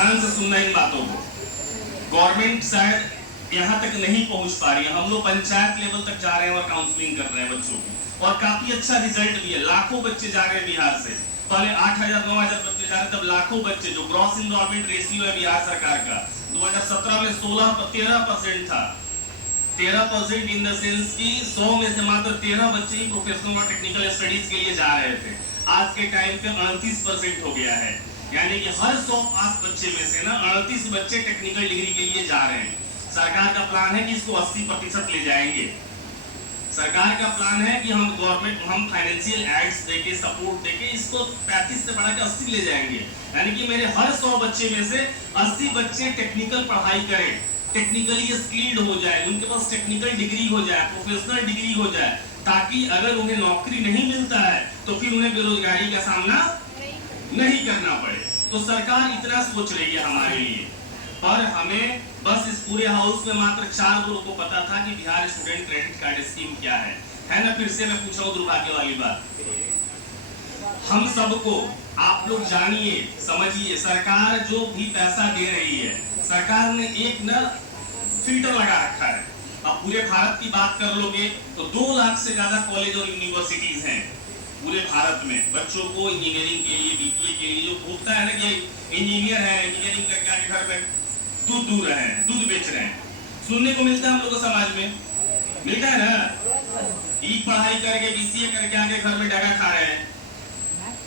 ध्यान से सुनना इन बातों को। गवर्नमेंट शायद यहाँ तक नहीं पहुंच पा रही है, हम लोग पंचायत लेवल तक जा रहे हैं और काउंसलिंग कर रहे हैं बच्चों की, और काफी अच्छा रिजल्ट भी है। लाखों बच्चे जा रहे हैं बिहार से, पहले 8,000 9,000 बच्चे जा रहे थे, अब लाखों बच्चे। जो ग्रॉस इनरोलमेंट रेशियो है बिहार सरकार का 2017 में 13% था। 13% इन द सेंस की 100 में से मात्र 13 बच्चे ही प्रोफेशनल और टेक्निकल स्टडीज के लिए जा रहे थे। आज के टाइम पे 38% हो गया है, यानी कि हर 100 पास बच्चे में से ना 38 बच्चे टेक्निकल डिग्री के लिए जा रहे हैं। सरकार का प्लान है कि इसको 80% ले जाएंगे। सरकार का प्लान है कि हम फाइनेंशियल एड्स देके, सपोर्ट देके इसको 35 से बढ़ा के 80 ले जाएंगे, यानी कि मेरे हर 100 बच्चे में से 80 बच्चे टेक्निकल पढ़ाई करें, टेक्निकली स्किल्ड हो जाए, उनके पास टेक्निकल डिग्री हो जाए, प्रोफेशनल डिग्री हो जाए, ताकि अगर उन्हें नौकरी नहीं मिलता है तो फिर उन्हें बेरोजगारी का सामना नहीं करना पड़े। तो सरकार इतना सोच रही है हमारे लिए, पर हमें बस इस पूरे हाउस में मात्र 4 लोगों को पता था कि Bihar student credit card scheme क्या है ना। फिर से मैं पूछ रहा हूँ दुर्भाग्य वाली बात, हम सबको आप लोग जानिए, समझिए, सरकार जो भी पैसा दे रही है, सरकार ने एक ना फिल्टर लगा रखा है। अब पूरे भारत की बात कर लोगे तो 2 लाख से ज्यादा कॉलेज और यूनिवर्सिटीज हैं पूरे भारत में। बच्चों को इंजीनियरिंग के लिए, बीपीए के लिए, जो होता है ना कि इंजीनियर है, इंजीनियरिंग करके आके घर में दूध दूध रहे हैं, दूध बेच रहे हैं, सुनने को मिलता है हम लोग को, समाज में मिलता है ना। ई पढ़ाई करके, बीसीए करके आके घर में डगा खा रहे हैं,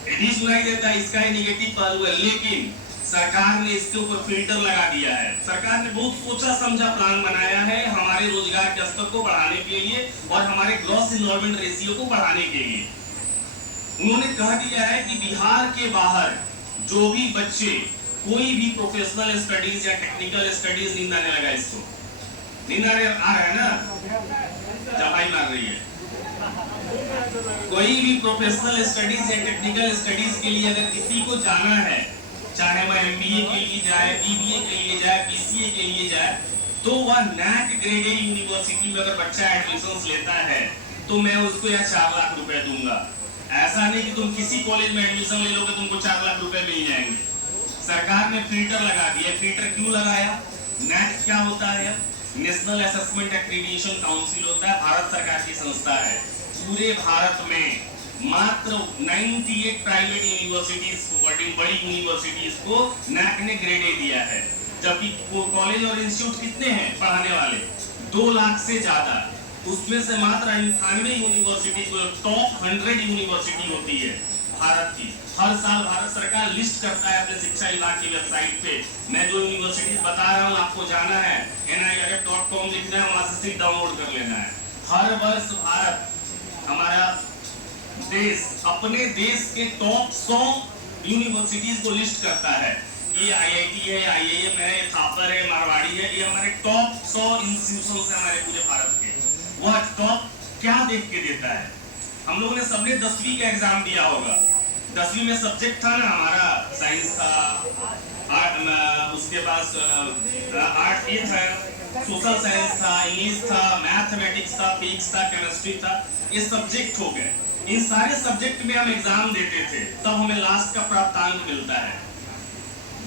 यही सुनाई देता है। इसका नेगेटिव पहलू है, लेकिन सरकार ने इसके ऊपर फिल्टर लगा दिया है। सरकार ने बहुत सोचा समझा प्लान बनाया है हमारे रोजगार के स्तर को बढ़ाने के लिए और हमारे ग्रॉस इनरोलमेंट रेशियो को बढ़ाने के लिए। उन्होंने कह दिया है कि बिहार के बाहर जो भी बच्चे कोई भी प्रोफेशनल स्टडीज या टेक्निकल स्टडीज, नींद आने लगा इसको, नींद आ रहा है ना, जवाई मार रही है। कोई भी प्रोफेशनल स्टडीज या टेक्निकल स्टडीज के लिए अगर किसी को जाना है, चाहे वह एमबीए के लिए जाए, बीबीए के लिए जाए, बीसीए के लिए जाए, तो वह नैक ग्रेड ए यूनिवर्सिटी में अगर बच्चा एडमिशन लेता है तो मैं उसको यह 4 लाख रुपए दूंगा। ऐसा नहीं कि तुम किसी कॉलेज में एडमिशन ले लोगे तुमको 4 लाख रुपए मिल जाएंगे। सरकार ने फिल्टर लगा दिया। फिल्टर क्यों लगाया? नैक क्या होता है? नेशनल असेसमेंट एक्रीडिटेशन काउंसिल होता है, भारत सरकार की संस्था है। पूरे भारत में मात्र 98 प्राइवेट यूनिवर्सिटीज, बड़ी यूनिवर्सिटीज को नैक ने ग्रेड ए दिया है, जबकि कॉलेज और इंस्टीट्यूट कितने हैं पढ़ाने वाले? 2 लाख से ज्यादा। उसमें से मात्र 98 यूनिवर्सिटी को, टॉप 100 यूनिवर्सिटी होती है भारत की। हर साल भारत सरकार लिस्ट करता है अपने शिक्षा विभाग की वेबसाइट पे। मैं जो यूनिवर्सिटी बता रहा हूँ आपको जाना है, nirf.com लिखना है, वहां से सीट डाउनलोड कर लेना है। हर वर्ष भारत, हमारा देश, अपने देश के टॉप 100 यूनिवर्सिटीज को लिस्ट करता है। ये आईआईटी है, आईआईएम है, थापर है, मारवाड़ी है, ये हमारे टॉप 100 इंस्टीट्यूशंस है हमारे पूरे भारत के। वह टॉप क्या देख के देता है? हम लोगों ने सबने 10वीं का एग्जाम दिया होगा। 10वीं में सब्जेक्ट था ना हमारा, साइंस था, उसके पास आर्ट ये था, सोशल साइंस था, इंग्लिश था, मैथमेटिक्स था, फिजिक्स था, केमिस्ट्री था, ये सब्जेक्ट हो गए। इन सारे सब्जेक्ट में हम एग्जाम देते थे, तब हमें लास्ट का प्राप्तांक मिलता है,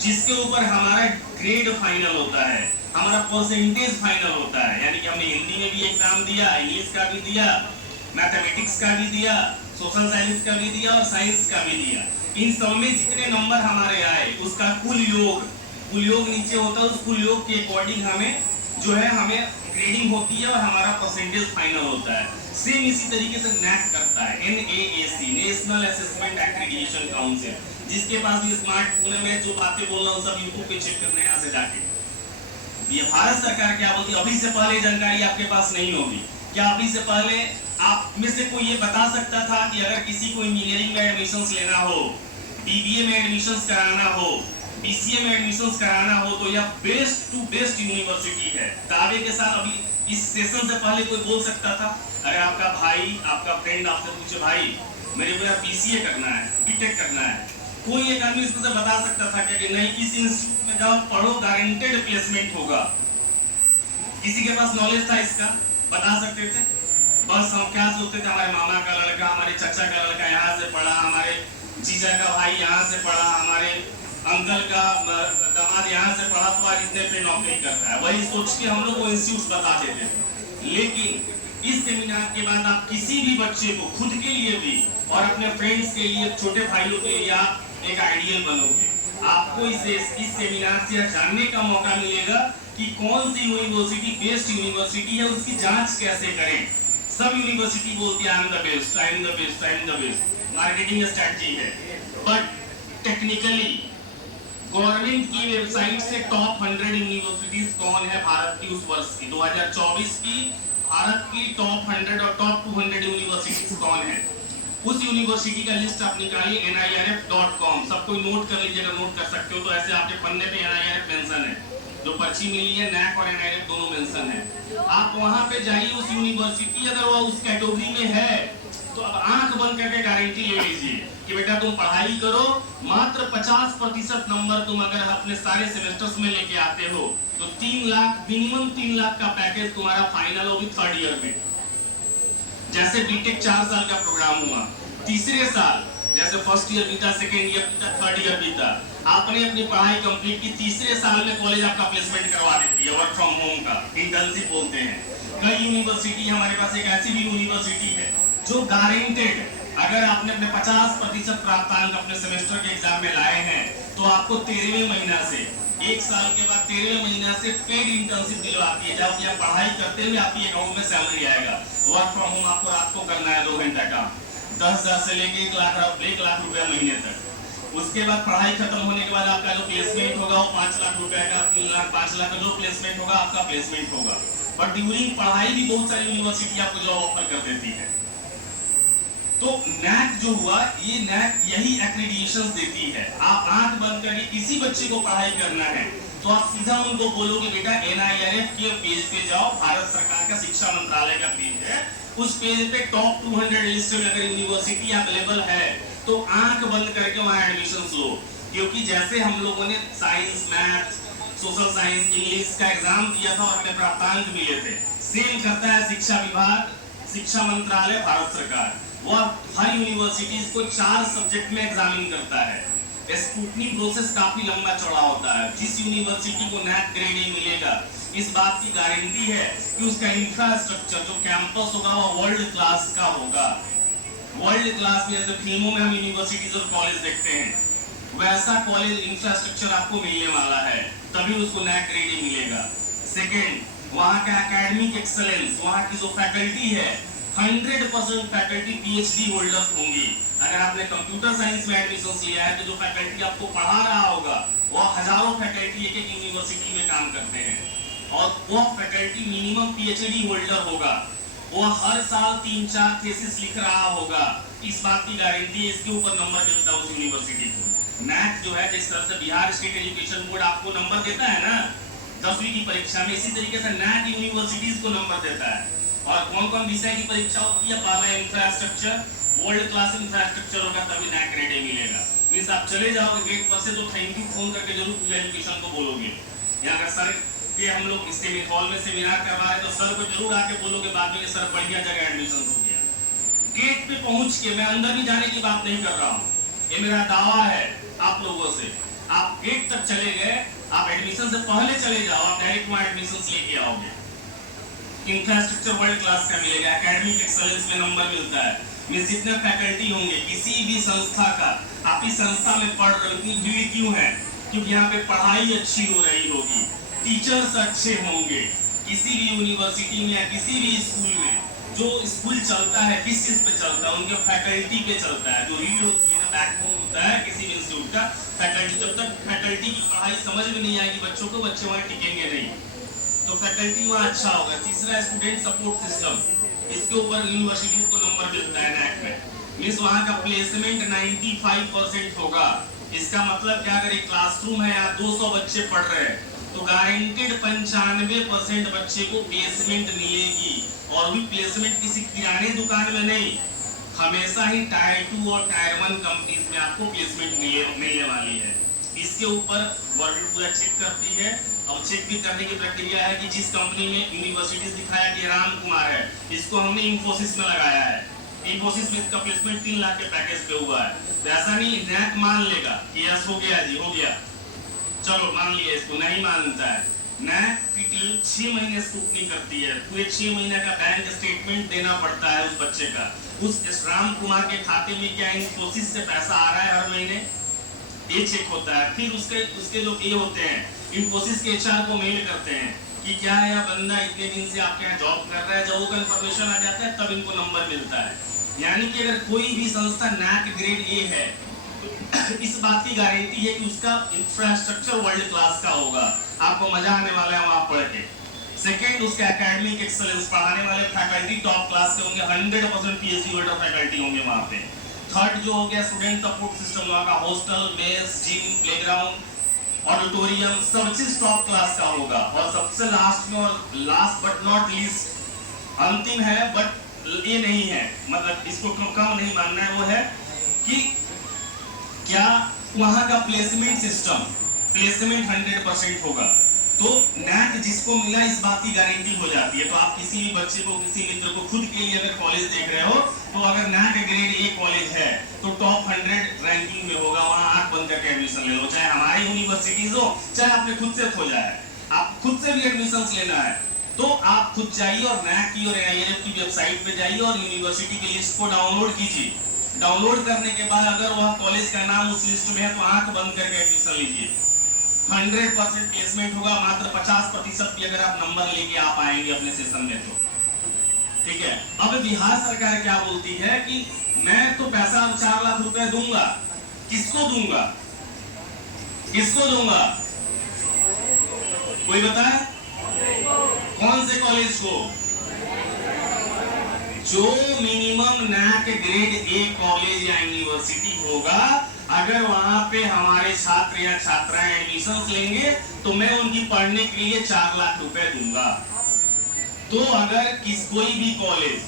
जिसके ऊपर हमारा ग्रेड फाइनल होता है, हमारा परसेंटेज फाइनल होता है। यानी कि हमने हिंदी में भी एग्जाम दिया, इंग्लिश का भी दिया, मैथमेटिक्स का भी दिया, सोशल साइंस का भी दिया और साइंस का भी दिया। इन सब में जितने नंबर हमारे आए उसका कुल योग नीचे होता है, उस कुल योग के अकॉर्डिंग हमें जो है हमें ग्रेडिंग होती है और हमारा परसेंटेज फाइनल होता है। सेम इसी तरीके से नैक करता है, NAAC, national assessment accreditation council, जिसके पास भी स्मार्टफोन में जो बातें बोल रहा हूँ सब यूट्यूब पे चेक करना है यहाँ से जाके। ये भारत सरकार क्या बोलती है, अभी से पहले जानकारी आपके पास नहीं होगी क्या? अभी से पहले आप में से कोई ये बता सकता था कि अगर किसी को इंजीनियरिंग में एडमिशंस लेना हो, बीबीए में एडमिशंस कराना हो, बीसीए में एडमिशंस कराना हो, तो यह बेस्ट टू बेस्ट यूनिवर्सिटी है दावे के साथ? अभी इस सेशन से पहले कोई बोल सकता था? अगर आपका भाई, आपका फ्रेंड आपसे पूछे भाई मेरे को यार बीसीए करना है, बीटेक करना है, कोई एक आदमी इसमें से बता सकता था क्या कि नहीं इस इंस्टीट्यूट में जाओ पढ़ो, गारंटेड प्लेसमेंट होगा? किसी के पास नॉलेज था इसका? बता सकते थे? बस हम क्या सोचते थे, हमारे मामा का लड़का, हमारे चाचा का लड़का यहाँ से पढ़ा, हमारे जीजा का भाई यहाँ से पढ़ा, हमारे अंकल का दामाद बाद यहाँ से पढ़ा तो आज इतने पे नौकरी करता है, वही सोच के हम लोग वो इंस्टीट्यूट बता देते थे। लेकिन इस सेमिनार के बाद आप किसी भी बच्चे को खुद के लिए भी और अपने फ्रेंड्स के लिए, छोटे भाइयों के लिए आप एक आइडियल बनोगे। आपको इस सेमिनार से जानने का मौका मिलेगा कि कौन सी यूनिवर्सिटी बेस्ट यूनिवर्सिटी है, उसकी जांच कैसे करें। सब यूनिवर्सिटी बोलती है I am the best, I am the best, I am the best, marketing strategy है। बट टेक्निकली गवर्नमेंट की वेबसाइट से टॉप 100 यूनिवर्सिटीज कौन है भारत की उस वर्ष की 2024 की भारत की टॉप 100 और टॉप 200 यूनिवर्सिटीज कौन है, उस यूनिवर्सिटी का लिस्ट आप निकालिए nirf.com। सब कोई नोट कर लीजिएगा, नोट कर सकते हो तो ऐसे आपके पन्ने पे NIRF मेंशन है, जो पर्ची मिली है NAC और NIRF दोनों मेंशन है। आप वहां पे जाइए उस यूनिवर्सिटी, अगर वो उस कैटेगरी में है तो अब आंख बंद करके गारंटी ले लीजिए कि बेटा तुम पढ़ाई करो, मात्र 50% नंबर तुम अगर अपने सारे सेमेस्टर्स में लेके आते हो तो 3 लाख, मिनिमम 3 लाख का पैकेज तुम्हारा फाइनल होगी 3rd ईयर में। जैसे बीटेक 4 साल का प्रोग्राम हुआ, तीसरे साल जैसे फर्स्ट ईयर बीता, सेकेंड ईयर बीता, 3rd ईयर बीता, आपने अपनी पढ़ाई कंप्लीट की, तीसरे साल में कॉलेज आपका प्लेसमेंट करवा देती है, वर्क फ्रॉम होम का, इंटर्नशिप बोलते हैं। कई यूनिवर्सिटी, हमारे पास एक ऐसी भी यूनिवर्सिटी है जो गारंटेड, अगर आपने अपने 50% प्राप्तांक अपने सेमेस्टर के एग्जाम में लाए हैं तो आपको 13वें महीना से, 1 साल के बाद 13वें महीना से पेड इंटर्नशिप दिलवाती है, जब आप पढ़ाई करते हुए आपकी अकाउंट में सैलरी आएगा। वर्क फ्रॉम होम आपको रात को करना है 2 घंटा का, 10,000 से लेके 1 लाख रुपया महीने तक। उसके बाद पढ़ाई खत्म होने के बाद आपका जो प्लेसमेंट होगा वो 5 लाख रुपए का, 3 लाख, 5 लाख का जो प्लेसमेंट होगा आपका प्लेसमेंट होगा। बट ड्यूरिंग पढ़ाई भी बहुत सारी यूनिवर्सिटी आपको जॉब ऑफर कर देती है। तो NAC जो हुआ, ये NAC यही एक्रेडिटेशंस देती है। आप आंख बंद करके किसी बच्चे को पढ़ाई करना है तो आप सीधा उनको बोलोगे बेटा NIRF के पेज पे जाओ, भारत सरकार का शिक्षा मंत्रालय का पेज है, उस पेज पे टॉप 200 लिस्टेड अगर यूनिवर्सिटी अवेलेबल है तो आंख बंद करके वहां एडमिशन लो। क्योंकि जैसे हम लोगों ने science, maths, social science, English का एग्जाम दिया था और अपने प्राप्तांक मिले थे, सेम करता है शिक्षा विभाग, शिक्षा मंत्रालय, भारत सरकार। वह हर यूनिवर्सिटीज को 4 सब्जेक्ट में एग्जामिन करता है। स्क्रूटनी प्रोसेस काफी लंबा चौड़ा होता है। जिस यूनिवर्सिटी को NAC ग्रेड A मिलेगा, इस बात की गारंटी है कि उसका इंफ्रास्ट्रक्चर, जो कैंपस होगा वो वर्ल्ड क्लास का होगा। वर्ल्ड क्लास में, जैसे फिल्मों में हम यूनिवर्सिटीज और कॉलेज देखते हैं, वैसा कॉलेज इंफ्रास्ट्रक्चर आपको मिलने वाला है, तभी उसको NAC ग्रेड A मिलेगा। सेकेंड, वहाँ का एकेडमिक एक्सेलेंस, वहाँ की जो फैकल्टी है 100% फैकल्टी PhD होल्डर्स होंगी। अगर आपने कंप्यूटर साइंस में एडमिशन लिया है तो जो फैकल्टी आपको पढ़ा रहा होगा वो हजारों फैकल्टी एक एक यूनिवर्सिटी में काम करते हैं और वो फैकल्टी मिनिमम PhD होल्डर होगा। वो हर साल 3-4 थीसिस लिख रहा होगा। इस बात की गारंटी है, इसके ऊपर नंबर मिलता है उस यूनिवर्सिटी को। NAC जो है, जिस तरह से बिहार स्टेट एजुकेशन बोर्ड आपको नंबर देता है ना 10वीं की परीक्षा में, इसी तरीके से NAC यूनिवर्सिटीज को नंबर देता है। और कौन कौन विषय की परीक्षा होती है? पहला इंफ्रास्ट्रक्चर, वर्ल्ड क्लास इंफ्रास्ट्रक्चर होगा तभी NAC ग्रेड A मिलेगा। मींस आप चले जाओगे गेट पर से तो थैंक यू फोन करके जरूर पूजा एजुकेशन को बोलोगे। या अगर सर के हम लोग इससे हॉल में सेमिनार करवा रहे तो सर को जरूर आके बोलोगे बाद में कि सर बढ़िया जगह एडमिशन हो गया। गेट पे पहुंच के, मैं अंदर भी जाने की बात नहीं कर रहा हूँ, ये मेरा दावा है आप लोगों से। आप गेट तक चले गए, आप एडमिशन से पहले चले जाओ, आप डायरेक्ट वहां एडमिशन लेके आओगे। इंफ्रास्ट्रक्चर वर्ल्ड क्लास का मिलेगा, एकेडमिक एक्सेलेंस में नंबर मिलता है। मींस जितने फैकल्टी होंगे किसी भी संस्था का, आप इस संस्था में पढ़ रहे हो, इतनी भीड़ क्यों है? क्योंकि यहाँ पे पढ़ाई अच्छी हो रही होगी, टीचर्स अच्छे होंगे। किसी भी यूनिवर्सिटी में या किसी भी स्कूल में जो स्कूल चलता है किस चीज पे चलता है? उनके फैकल्टी पे चलता है। जो रीड होती है ना, बैकबोन होता है किसी भी इंस्टीट्यूट का फैकल्टी। जब तक फैकल्टी की पढ़ाई समझ में नहीं आएगी बच्चों को, बच्चे वहाँ टिकेंगे नहीं। तो फैकल्टी वहाँ अच्छा होगा। तीसरा, स्टूडेंट सपोर्ट सिस्टम, इसके ऊपर यूनिवर्सिटीज को नंबर मिलता है NAC में। मींस वहाँ का प्लेसमेंट 95% होगा। इसका मतलब क्या? अगर एक क्लासरूम है या 200 बच्चे पढ़ रहे हैं तो गारंटेड 95% बच्चे को प्लेसमेंट मिलेगी। और भी प्लेसमेंट किसी किराने दुकान में नहीं, हमेशा ही टायर 2 और टायर 1 कंपनीज में आपको प्लेसमेंट मिलने वाली है। इसके ऊपर गवर्नमेंट पूरा चेक करती है और चेक भी करने की प्रक्रिया है कि जिस कंपनी में यूनिवर्सिटीज दिखाया कि राम कुमार है, इसको हमने इंफोसिस में लगाया है, इंफोसिस में इसका प्लेसमेंट 3 लाख के पैकेज पे हुआ है। तो ऐसा नहीं NAC मान लेगा कि यस हो गया जी, हो गया, चलो मान लिया, इसको नहीं मानता है, NAC की टीम 6 महीने स्क्रूटनी करती है, पूरे 6 महीने का बैंक स्टेटमेंट देना पड़ता है उस बच्चे का। उस राम कुमार के खाते में क्या इन्फोसिस से पैसा आ रहा है हर महीने, ये चेक होता है। फिर उसके जो ये होते हैं इन्फोसिस के HR को मेल करते हैं कि क्या यह बंदा इतने दिन से आपके यहाँ जॉब कर रहा है। जब वो कंफर्मेशन आ जाता है तब इनको नंबर मिलता है। यानी कि अगर कोई भी संस्था NAC ग्रेड A है तो इस बात की गारंटी है कि उसका इंफ्रास्ट्रक्चर वर्ल्ड क्लास का होगा, आपको मजा आने वाला है वहां पढ़ के। सेकंड, उसका एकेडमिक एक्सेलेंस, पढ़ाने वाले फैकल्टी टॉप क्लास के होंगे, 100% PhD होल्डर फैकल्टी होंगे वहां पे। थर्ड जो हो गया स्टूडेंट सपोर्ट सिस्टम, वहां का hostel, mess, gym, playground, auditorium, सब चीज टॉप क्लास का होगा। और सबसे लास्ट में, और लास्ट बट नॉट लीस्ट, अंतिम है बट ये नहीं है, मतलब इसको कम नहीं मानना है, वो है कि क्या वहां का प्लेसमेंट सिस्टम, प्लेसमेंट 100% होगा। तो NAC जिसको मिला इस बात की गारंटी हो जाती है। तो आप किसी भी बच्चे को, किसी मित्र को, खुद के लिए अगर कॉलेज देख रहे हो तो अगर NAC ग्रेड A कॉलेज है तो टॉप 100 रैंकिंग में होगा, वहां आंख बंद करके एडमिशन ले लो, चाहे हमारी यूनिवर्सिटीज हो, चाहे आपने खुद से खोजा है, आप खुद से भी एडमिशन लेना है तो आप खुद जाइए और NAC की और NIRF की वेबसाइट पे जाइए और यूनिवर्सिटी की लिस्ट को डाउनलोड कीजिए। डाउनलोड करने के बाद अगर वह कॉलेज का नाम उस लिस्ट में है तो आंख बंद करके एडमिशन लीजिए। 100% प्लेसमेंट होगा, मात्र 50% भी अगर आप नंबर लेके आ पाएंगे अपने सेशन में तो ठीक है। अब बिहार सरकार क्या बोलती है कि मैं तो पैसा 4 लाख रुपए दूंगा, किसको दूंगा, किसको दूंगा, कोई बताए कौन से कॉलेज को? जो minimum NAC grade A college या यूनिवर्सिटी होगा, अगर वहां पे हमारे छात्र या छात्राएं एडमिशन लेंगे तो मैं उनकी पढ़ने के लिए 4 लाख रुपए दूंगा। तो अगर कोई भी कॉलेज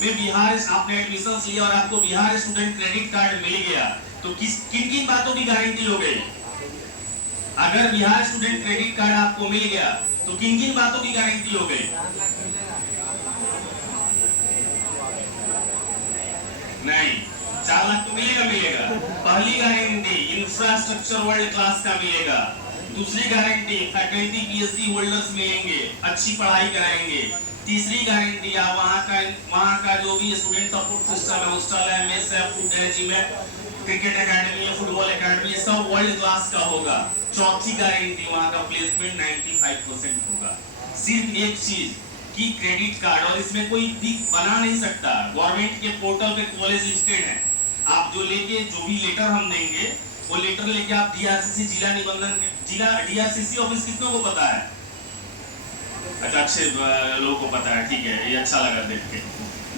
में बिहार आपने एडमिशन लिया और आपको बिहार स्टूडेंट क्रेडिट कार्ड मिल गया तो किन किन बातों की गारंटी हो गई? अगर बिहार स्टूडेंट क्रेडिट कार्ड आपको मिल गया तो किन किन बातों की गारंटी हो गई? नहीं, 4 लाख तो मिलेगा। पहली गारंटी इंफ्रास्ट्रक्चर वर्ल्ड क्लास का मिलेगा। दूसरी गारंटी फैकल्टी PhD होल्डर्स मिलेंगे, अच्छी पढ़ाई कराएंगे। तीसरी गारंटी आप वहाँ का जो भी स्टूडेंट सपोर्ट सिस्टम है, हॉस्टल है, मेस है, फूड है, जिम है, क्रिकेट एकेडमी है, फुटबॉल एकेडमी है, सब वर्ल्ड क्लास का होगा। चौथी गारंटी वहाँ का प्लेसमेंट 95% होगा। सिर्फ एक चीज कि क्रेडिट कार्ड, और इसमें कोई भी बना नहीं सकता, गवर्नमेंट के पोर्टल पे कॉलेज लिस्टेड है। आप जो भी लेटर हम देंगे वो लेटर लेके आप DRCC जिला निबंधन, जिला DRCC ऑफिस कितनों को पता है? अच्छा, अच्छे लोगों को पता है, ठीक है, ये अच्छा लगा देख के।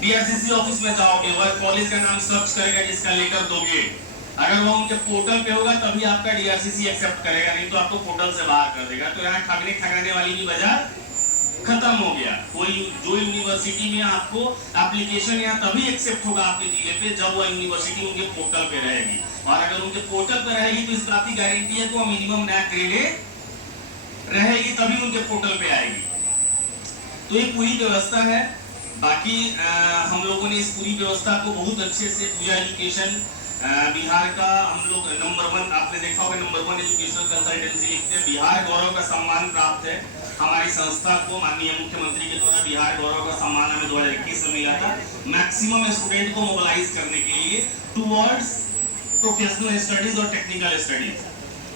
DRCC ऑफिस में जाओगे, वह कॉलेज का नाम सर्च करेगा जिसका लेटर दोगे, अगर वो उनके पोर्टल पे होगा तभी आपका DRCC एक्सेप्ट करेगा, नहीं तो आपको पोर्टल से बाहर कर देगा। तो यहाँ ठगने वाली की वजह खत्म हो गया। कोई जो यूनिवर्सिटी में आपको एप्लीकेशन या तभी एक्सेप्ट होगा आपके जिले पे जब वो यूनिवर्सिटी उनके पोर्टल पे रहेगी, और अगर उनके पोर्टल पे रहेगी तो इस बात की गारंटी है कि वो मिनिमम NAC ग्रेड A रहेगी तभी उनके पोर्टल पे आएगी। तो ये पूरी व्यवस्था है। बाकी हम लोगों ने इस पूरी व्यवस्था को बहुत अच्छे से, पूजा एजुकेशन बिहार का हम लोग नंबर 1, आपने देखा होगा नंबर 1 एजुकेशनल कंसल्टेंसी लिखते हैं। बिहार गौरव का सम्मान प्राप्त है हमारी संस्था को। माननीय मुख्यमंत्री के द्वारा बिहार गौरव का सम्मान हमें 2021 में मिला था, मैक्सिमम स्टूडेंट को मोबिलाइज करने के लिए टुवर्ड्स प्रोफेशनल स्टडीज और टेक्निकल स्टडीज।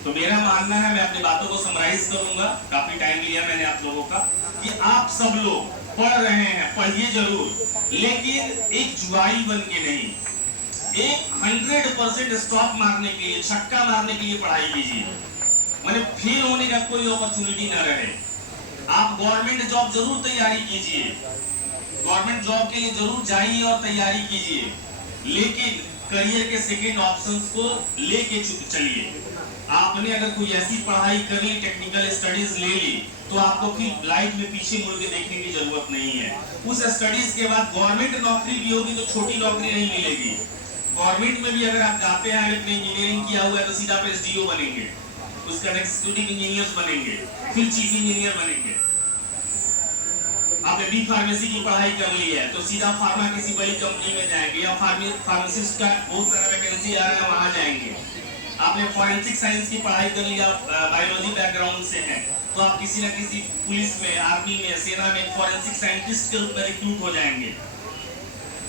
तो मेरा मानना है, मैं अपनी बातों को समराइज करूंगा, काफी टाइम लिया मैंने आप लोगों का, कि आप सब लोग पढ़ रहे हैं, पढ़िए जरूर, लेकिन एक जुआरी बन के नहीं, एक 100% स्टॉप मारने के लिए, छक्का मारने के लिए पढ़ाई कीजिए। मैंने फेल होने का कोई अपॉर्चुनिटी न रहे। आप गवर्नमेंट जॉब जरूर तैयारी कीजिए, गवर्नमेंट जॉब के लिए जरूर जाइए और तैयारी कीजिए, लेकिन करियर के सेकेंड ऑप्शंस को लेके चलिए। आपने अगर कोई ऐसी पढ़ाई कर ली, टेक्निकल स्टडीज ले ली, तो आपको फिर लाइफ में पीछे मुड़ के देखने की जरूरत नहीं है। उस स्टडीज के बाद गवर्नमेंट नौकरी भी होगी तो छोटी नौकरी नहीं मिलेगी। गवर्नमेंट में भी अगर आप जाते हैं, अगर इंजीनियरिंग किया हुआ है तो सीधा आप SDO बनेंगे, उसका एग्जीक्यूटिव इंजीनियर्स बनेंगे, फिर चीफ इंजीनियर बनेंगे। आपने B फार्मेसी की पढ़ाई कर ली है तो सीधा फार्मा किसी बड़ी कंपनी में जाएंगे, या फार्मासिस्ट का बहुत सारा वैकेंसी आ रहा है, वहां जाएंगे। आपने फॉरेंसिक साइंस की पढ़ाई कर लिया, बायोलॉजी बैकग्राउंड से हैं, तो आप किसी ना किसी पुलिस में, आर्मी में, सेना में फॉरेंसिक साइंटिस्ट के रूप में रिक्रूट हो जाएंगे।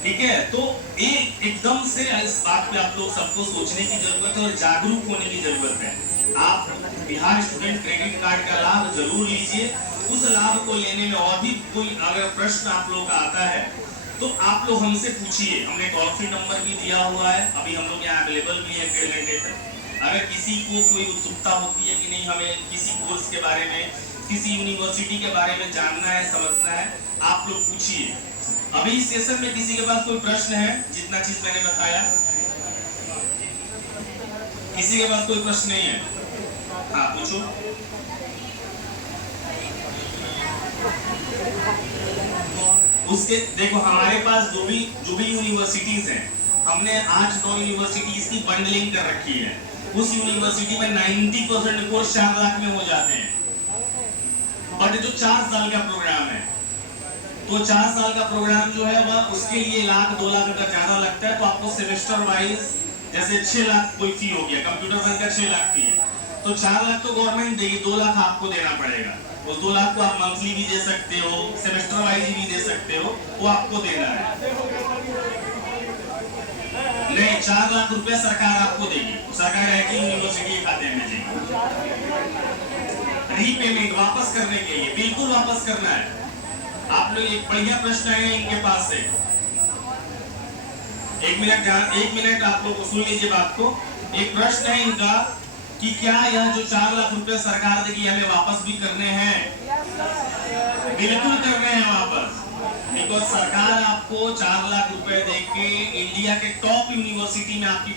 ठीक है, तो एकदम से इस बात पे आप लोग सबको सोचने की जरूरत है और जागरूक होने की जरूरत है। आप बिहार स्टूडेंट क्रेडिट कार्ड का लाभ जरूर लीजिए। उस लाभ को लेने में और भी कोई अगर प्रश्न आप लोग का आता है तो आप लोग हमसे पूछिए। हमने टोल फ्री नंबर भी दिया हुआ है, अभी हम लोग यहाँ अवेलेबल भी है कैंडिडेट। अगर किसी को कोई उत्सुकता होती है कि नहीं हमें किसी कोर्स के बारे में, किसी यूनिवर्सिटी के बारे में जानना है, समझना है, आप लोग पूछिए। अभी इस सेशन में किसी के पास कोई प्रश्न है? जितना चीज मैंने बताया, किसी के पास कोई प्रश्न नहीं है? हाँ पूछो। उसके देखो हमारे पास जो भी यूनिवर्सिटीज हैं, हमने 8-9 यूनिवर्सिटीज की बंडलिंग कर रखी है। उस यूनिवर्सिटी में 90% कोर्स 4 लाख में हो जाते हैं। बट जो 4 साल का प्रोग्राम है, तो 4 साल का प्रोग्राम जो है वह उसके लिए 1 लाख 2 लाख अगर ज्यादा लगता है तो आपको सेमेस्टर वाइज जैसे 6 लाख कोई फी हो गया, कंप्यूटर साइंस का 6 लाख फी है, तो 4 लाख तो गवर्नमेंट देगी, 2 लाख आपको देना पड़ेगा। उस 2 लाख को आप मंथली भी दे सकते हो, सेमेस्टर वाइज भी दे सकते हो, वो आपको देना है। नहीं, 4 लाख रुपया सरकार आपको देगी, सरकार आएगी यूनिवर्सिटी के खाते में देगी। रीपेमेंट वापस करने के लिए, बिल्कुल वापस करना है। आप लोग एक बढ़िया प्रश्न है इनके पास से, 1 मिनट आप लोग सुन लीजिए बात को। एक प्रश्न है इनका कि क्या यह जो 4 लाख रुपए सरकार देगी हमें वापस भी करने हैं? बिल्कुल करने हैं वापस, बिकॉज सरकार आपको 4 लाख रुपए देके इंडिया के टॉप यूनिवर्सिटी में आपकी